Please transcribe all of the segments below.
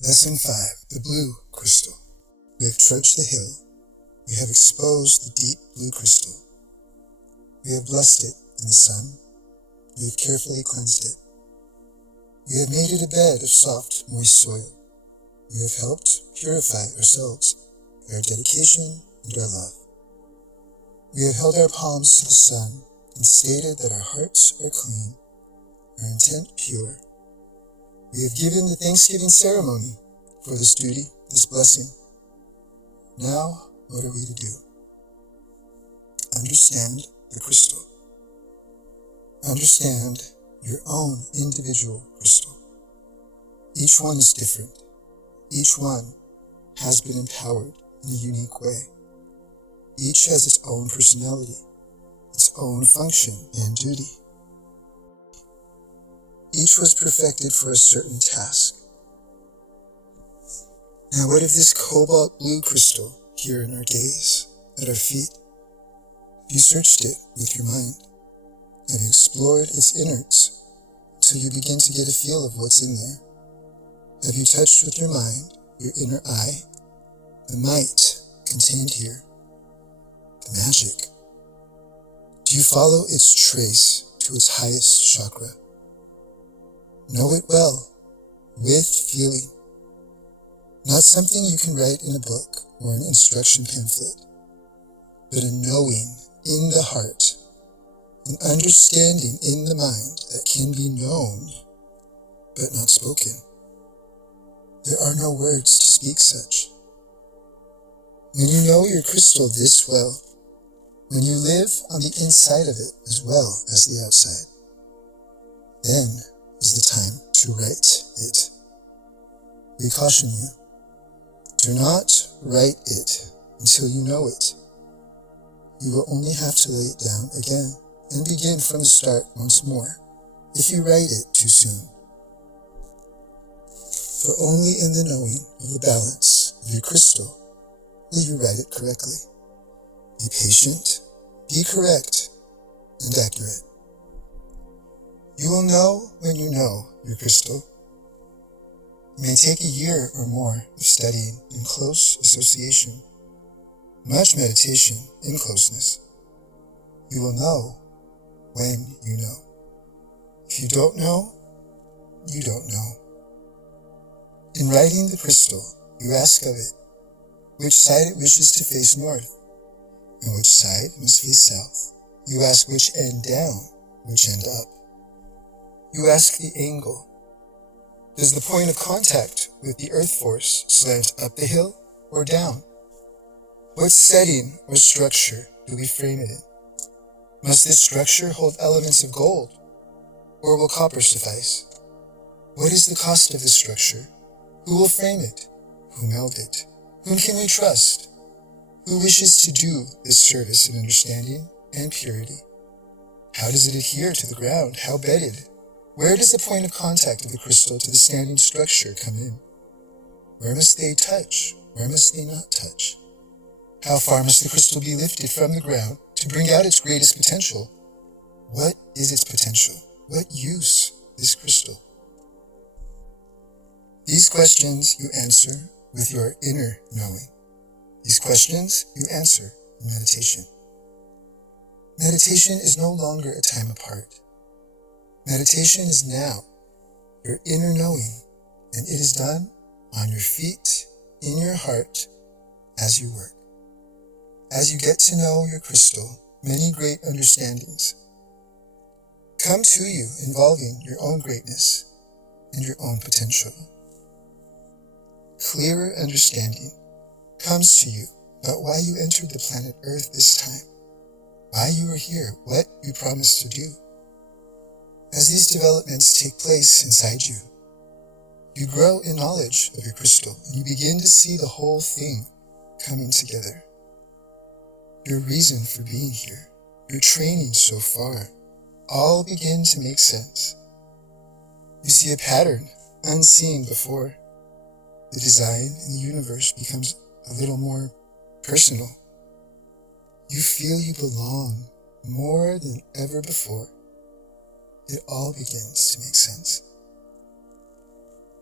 Lesson 5. The Blue Crystal. We have trudged the hill. We have exposed the deep blue crystal. We have blessed it in the sun. We have carefully cleansed it. We have made it a bed of soft, moist soil. We have helped purify ourselves by our dedication and our love. We have held our palms to the sun and stated that our hearts are clean, our intent pure. We have given the Thanksgiving ceremony for this duty, this blessing. Now, what are we to do? Understand the crystal. Understand your own individual crystal. Each one is different. Each one has been empowered in a unique way. Each has its own personality, its own function and duty. Each was perfected for a certain task. Now what of this cobalt blue crystal here in our gaze, at our feet? Have you searched it with your mind? Have you explored its innards until you begin to get a feel of what's in there? Have you touched with your mind, your inner eye, the might contained here, the magic? Do you follow its trace to its highest chakra? Know it well, with feeling. Not something you can write in a book or an instruction pamphlet, but a knowing in the heart, an understanding in the mind that can be known, but not spoken. There are no words to speak such. When you know your crystal this well, when you live on the inside of it as well as the outside, then is the time to write it. We caution you, do not write it until you know it. You will only have to lay it down again and begin from the start once more if you write it too soon. For only in the knowing of the balance of your crystal will you write it correctly. Be patient, be correct, and accurate. You will know when you know your crystal. It may take a year or more of studying in close association, much meditation in closeness. You will know when you know. If you don't know, you don't know. In writing the crystal, you ask of it which side it wishes to face north, and which side must face south. You ask which end down, which end up. You ask the angle. Does the point of contact with the earth force slant up the hill or down? What setting or structure do we frame it in? Must this structure hold elements of gold, or will copper suffice? What is the cost of this structure? Who will frame it? Who meld it? Whom can we trust? Who wishes to do this service in understanding and purity? How does it adhere to the ground? How bedded? Where does the point of contact of the crystal to the standing structure come in? Where must they touch? Where must they not touch? How far must the crystal be lifted from the ground to bring out its greatest potential? What is its potential? What use is crystal? These questions you answer with your inner knowing. These questions you answer in meditation. Meditation is no longer a time apart. Meditation is now, your inner knowing, and it is done on your feet, in your heart, as you work. As you get to know your crystal, many great understandings come to you involving your own greatness and your own potential. Clearer understanding comes to you about why you entered the planet Earth this time, why you are here, what you promised to do. As these developments take place inside you, you grow in knowledge of your crystal and you begin to see the whole thing coming together. Your reason for being here, your training so far, all begin to make sense. You see a pattern unseen before. The design in the universe becomes a little more personal. You feel you belong more than ever before. It all begins to make sense.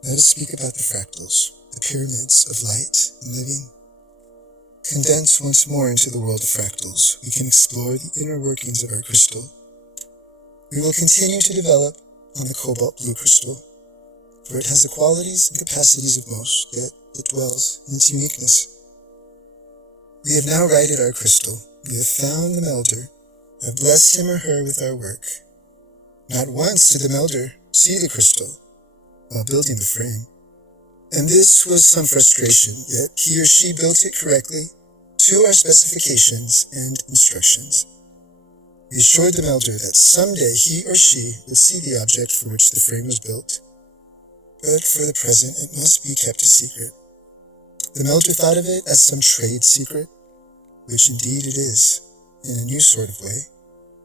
let us speak about the fractals, the pyramids of light and living. Condensed once more into the world of fractals, we can explore the inner workings of our crystal. We will continue to develop on the cobalt blue crystal, for it has the qualities and capacities of most, yet it dwells in its uniqueness. We have now righted our crystal. We have found the melder, have blessed him or her with our work. Not once did the melder see the crystal while building the frame, and this was some frustration, yet he or she built it correctly to our specifications and instructions. We assured the melder that someday he or she would see the object for which the frame was built, but for the present it must be kept a secret. The melder thought of it as some trade secret, which indeed it is, in a new sort of way,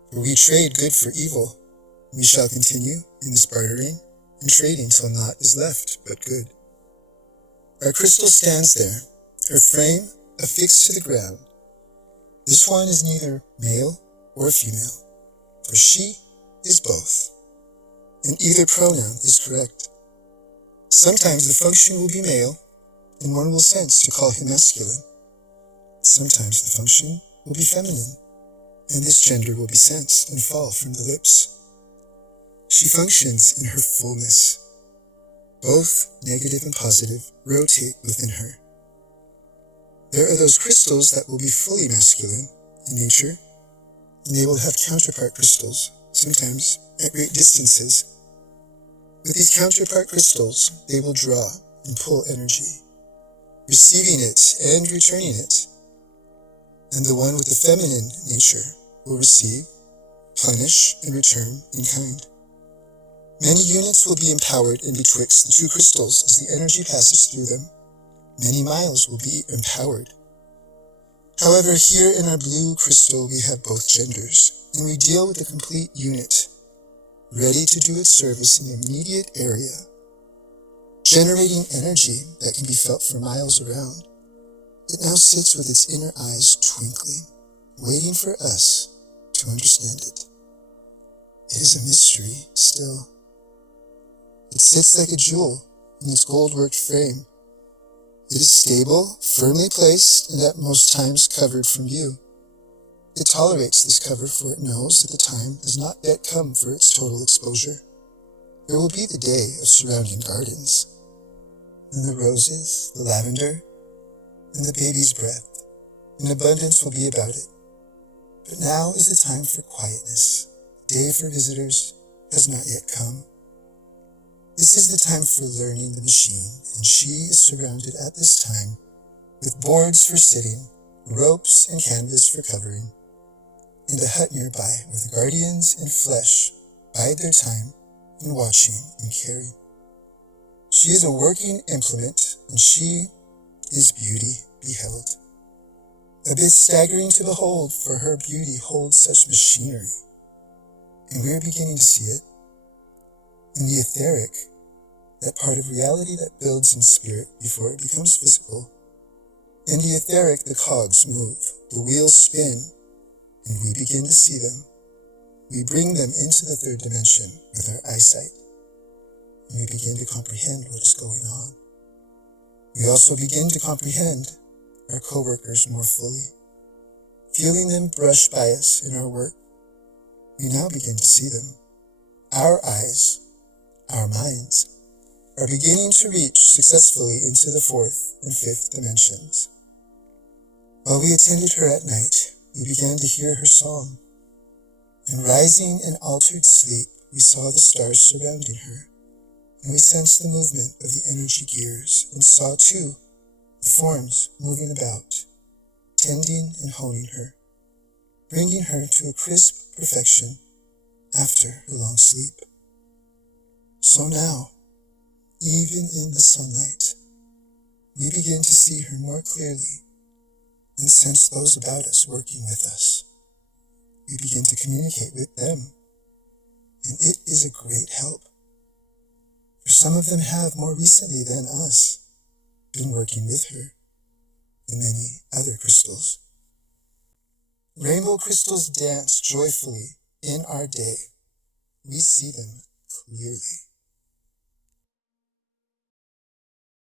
for we trade good for evil. We shall continue in this bartering and trading till naught is left but good. Our crystal stands there, her frame affixed to the ground. This one is neither male or female, for she is both, and either pronoun is correct. Sometimes the function will be male, and one will sense to call him masculine. Sometimes the function will be feminine, and this gender will be sensed and fall from the lips. She functions in her fullness. Both negative and positive rotate within her. There are those crystals that will be fully masculine in nature, and they will have counterpart crystals, sometimes at great distances. With these counterpart crystals, they will draw and pull energy, receiving it and returning it. And the one with the feminine nature will receive, plenish, and return in kind. Many units will be empowered in betwixt the two crystals as the energy passes through them. Many miles will be empowered. However, here in our blue crystal we have both genders, and we deal with a complete unit, ready to do its service in the immediate area, generating energy that can be felt for miles around. It now sits with its inner eyes twinkling, waiting for us to understand it. It is a mystery still. It sits like a jewel in its gold-worked frame. It is stable, firmly placed, and at most times covered from view. It tolerates this cover, for it knows that the time has not yet come for its total exposure. There will be the day of surrounding gardens, and the roses, the lavender, and the baby's breath. An abundance will be about it. But now is the time for quietness. The day for visitors has not yet come. This is the time for learning the machine, and she is surrounded at this time with boards for sitting, ropes and canvas for covering, and a hut nearby where the guardians in flesh bide their time in watching and caring. She is a working implement, and she is beauty beheld. A bit staggering to behold, for her beauty holds such machinery, and we are beginning to see it. In the etheric, that part of reality that builds in spirit before it becomes physical. In the etheric, the cogs move, the wheels spin, and we begin to see them. We bring them into the third dimension with our eyesight, and we begin to comprehend what is going on. We also begin to comprehend our co-workers more fully. Feeling them brush by us in our work, we now begin to see them. Our eyes, our minds, are beginning to reach successfully into the fourth and fifth dimensions. While we attended her at night, we began to hear her song, and rising in altered sleep, we saw the stars surrounding her, and we sensed the movement of the energy gears, and saw, too, the forms moving about, tending and honing her, bringing her to a crisp perfection after her long sleep. So now, even in the sunlight, we begin to see her more clearly and sense those about us working with us. We begin to communicate with them, and it is a great help. For some of them have, more recently than us, been working with her, and many other crystals. Rainbow crystals dance joyfully in our day. We see them clearly.